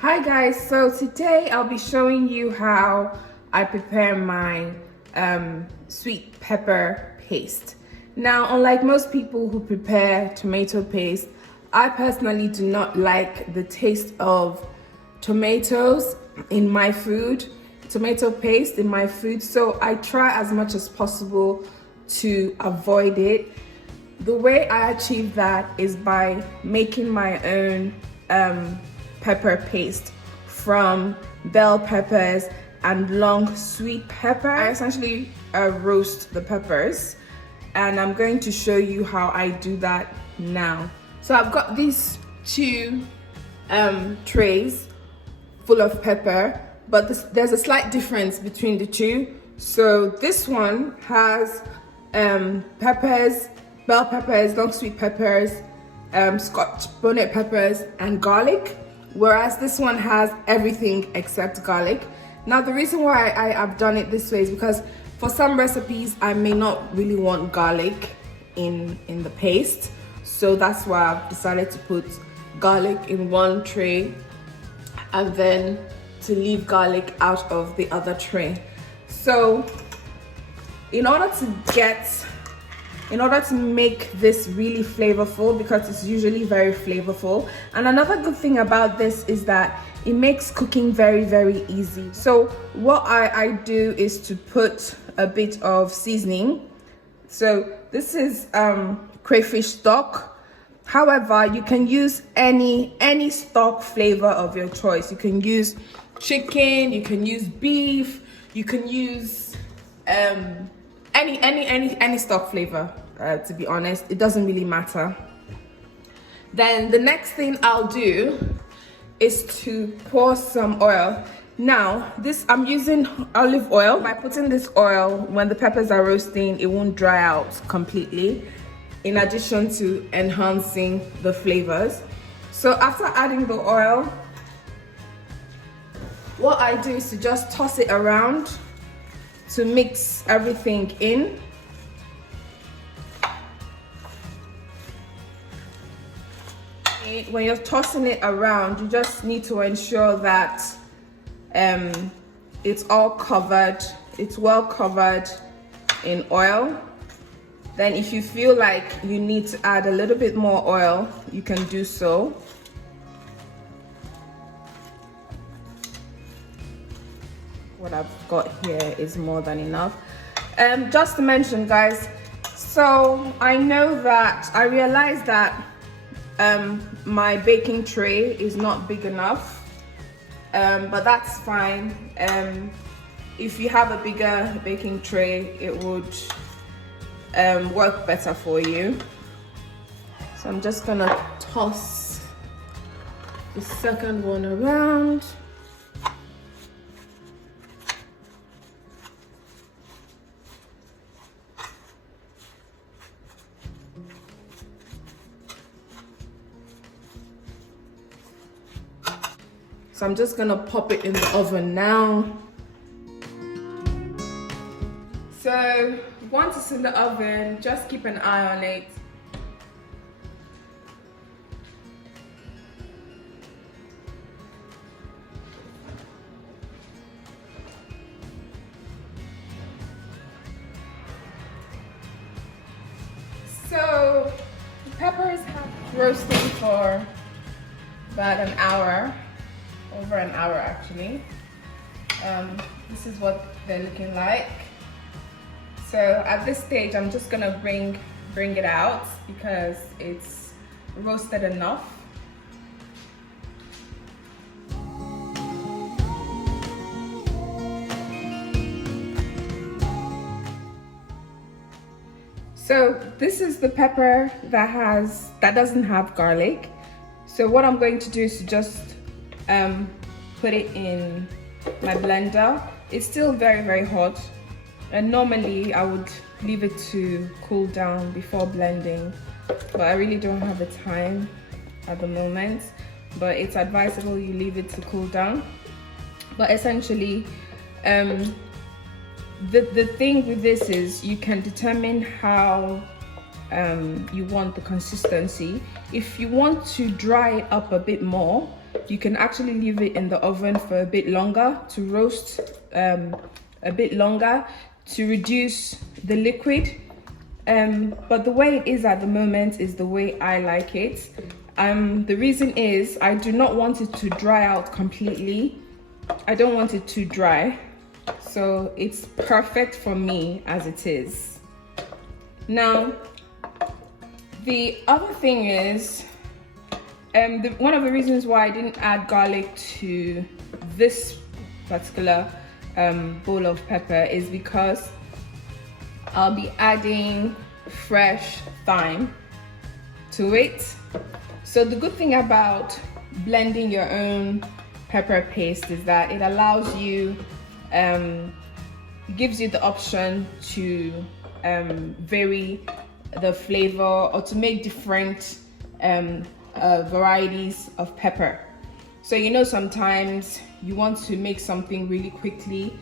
Hi guys, so today I'll be showing you how I prepare my sweet pepper paste. Now, unlike most people who prepare tomato paste, I personally do not like the taste of tomatoes in my food, tomato paste in my food, so I try as much as possible to avoid it. The way I achieve that is by making my own pepper paste from bell peppers and long sweet pepper. I essentially roast the peppers, and I'm going to show you how I do that now. So I've got these two trays full of pepper, but there's a slight difference between the two. So this one has peppers, bell peppers, long sweet peppers, Scotch bonnet peppers, and garlic, whereas this one has everything except garlic. Now, the reason why I have done it this way is because for some recipes I may not really want garlic in the paste, so that's why I've decided to put garlic in one tray and then to leave garlic out of the other tray. So in order to make this really flavorful, because it's usually very flavorful, and another good thing about this is that it makes cooking very, very easy. So what I do is to put a bit of seasoning. So this is crayfish stock. However, you can use any stock flavor of your choice. You can use chicken, you can use beef, you can use any stock flavor. To be honest, it doesn't really matter. Then the next thing I'll do is to pour some oil. Now, I'm using olive oil. By putting this oil, when the peppers are roasting, it won't dry out completely, in addition to enhancing the flavors. So after adding the oil, what I do is to just toss it around to mix everything in. When you're tossing it around, you just need to ensure that it's all covered, it's well covered in oil. Then if you feel like you need to add a little bit more oil, you can do so. What I've got here is more than enough. Just to mention, guys, so I realized that my baking tray is not big enough, but that's fine. If you have a bigger baking tray, it would work better for you. So I'm just gonna toss the second one around. So I'm just gonna pop it in the oven now. So once it's in the oven, just keep an eye on it. So the peppers have been roasting for about an hour. Over an hour actually. This is what they're looking like. So at this stage, I'm just gonna bring it out because it's roasted enough. So this is the pepper that doesn't have garlic. So what I'm going to do is to just put it in my blender. It's still very, very hot, and normally I would leave it to cool down before blending, but I really don't have the time at the moment. But it's advisable you leave it to cool down. But essentially, the thing with this is you can determine how you want the consistency. If you want to dry it up a bit more, you can actually leave it in the oven for a bit longer to roast a bit longer to reduce the liquid. But the way it is at the moment is the way I like it. The reason is I do not want it to dry out completely. I don't want it too dry. So it's perfect for me as it is. Now, the other thing is, one of the reasons why I didn't add garlic to this particular bowl of pepper is because I'll be adding fresh thyme to it. So the good thing about blending your own pepper paste is that it allows you, gives you the option to vary the flavor or to make different varieties of pepper. So you know, sometimes you want to make something really quickly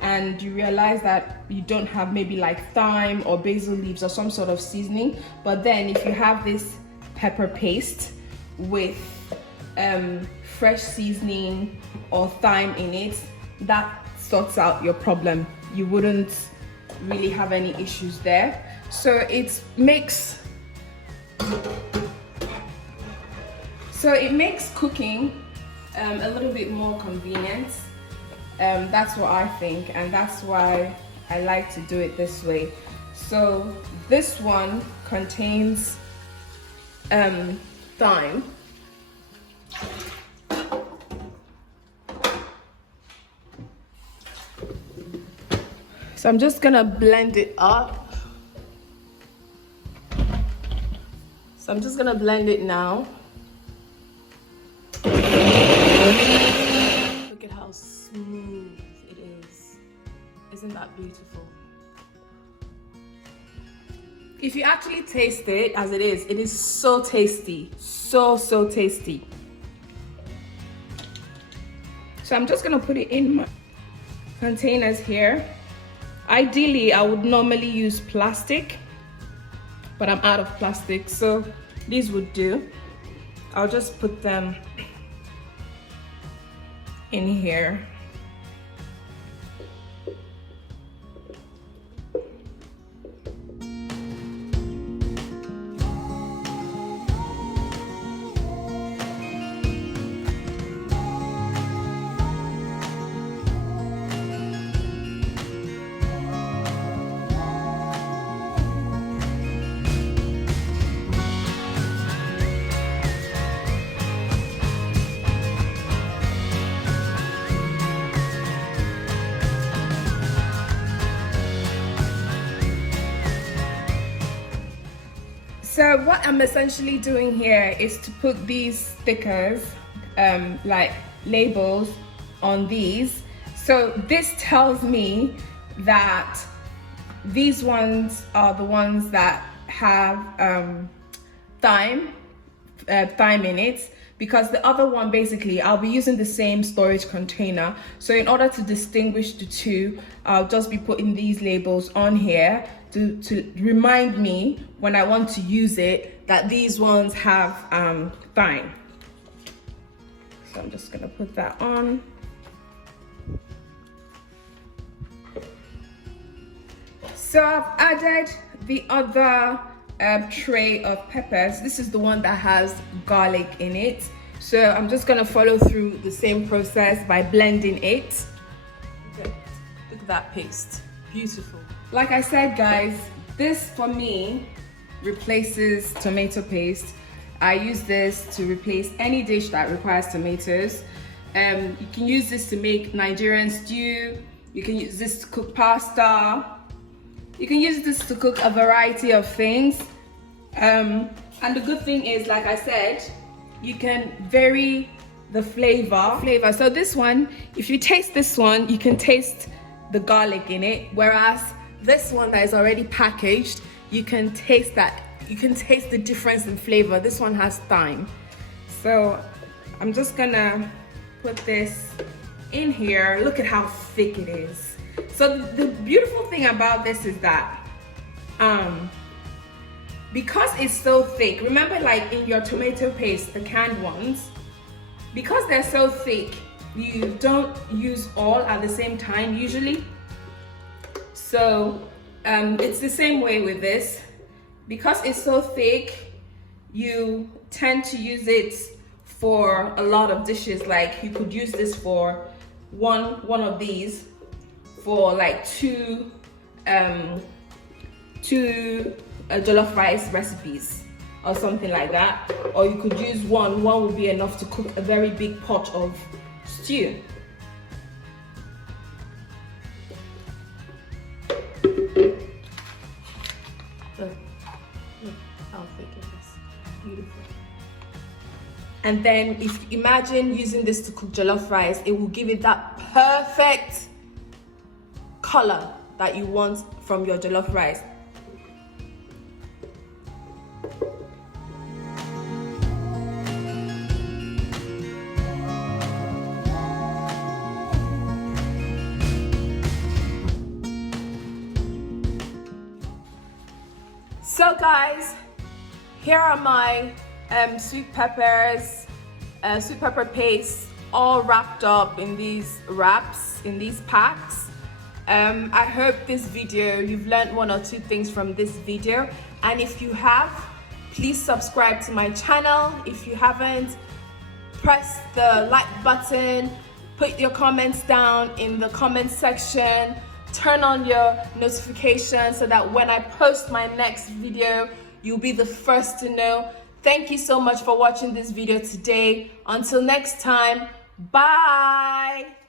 and you realize that you don't have maybe like thyme or basil leaves or some sort of seasoning, but then if you have this pepper paste with fresh seasoning or thyme in it, that sorts out your problem. You wouldn't really have any issues there. So it makes cooking a little bit more convenient. That's what I think, and that's why I like to do it this way. So this one contains thyme. So I'm just gonna blend it up. So I'm just gonna blend it now. Look at how smooth it is. Isn't that beautiful? If you actually taste it as it is so tasty. So tasty. So I'm just gonna put it in my containers here. Ideally, I would normally use plastic, but I'm out of plastic, so these would do. I'll just put them in here. So what I'm essentially doing here is to put these stickers, like labels on these. So this tells me that these ones are the ones that have thyme in it, because the other one, basically, I'll be using the same storage container. So in order to distinguish the two, I'll just be putting these labels on here to remind me when I want to use it that these ones have thyme. So I'm just gonna put that on. So I've added the other tray of peppers. This is the one that has garlic in it. So I'm just gonna follow through the same process by blending it. Look at that paste, beautiful. Like I said, guys, this for me replaces tomato paste. I use this to replace any dish that requires tomatoes. You can use this to make Nigerian stew. You can use this to cook pasta. You can use this to cook a variety of things. And the good thing is, like I said, you can vary the flavor. So this one, if you taste this one, you can taste the garlic in it. Whereas this one that is already packaged, you can taste that. You can taste the difference in flavor. This one has thyme. So I'm just gonna put this in here. Look at how thick it is. So the beautiful thing about this is that because it's so thick, remember like in your tomato paste, the canned ones, Because they're so thick, you don't use all at the same time usually. So it's the same way with this. Because it's so thick, you tend to use it for a lot of dishes. Like you could use this for one of these for like two jollof rice recipes or something like that, or you could use one would be enough to cook a very big pot of stew. Look how thick it is. Beautiful. And then if you imagine using this to cook jollof rice, it will give it that perfect color that you want from your jollof rice. So guys, here are my sweet peppers, sweet pepper paste, all wrapped up in these wraps, in these packs. I hope this video, you've learned one or two things from this video, and if you have, please subscribe to my channel. If you haven't, press the like button, put your comments down in the comment section, turn on your notifications so that when I post my next video, you'll be the first to know. Thank you so much for watching this video today. Until next time, bye.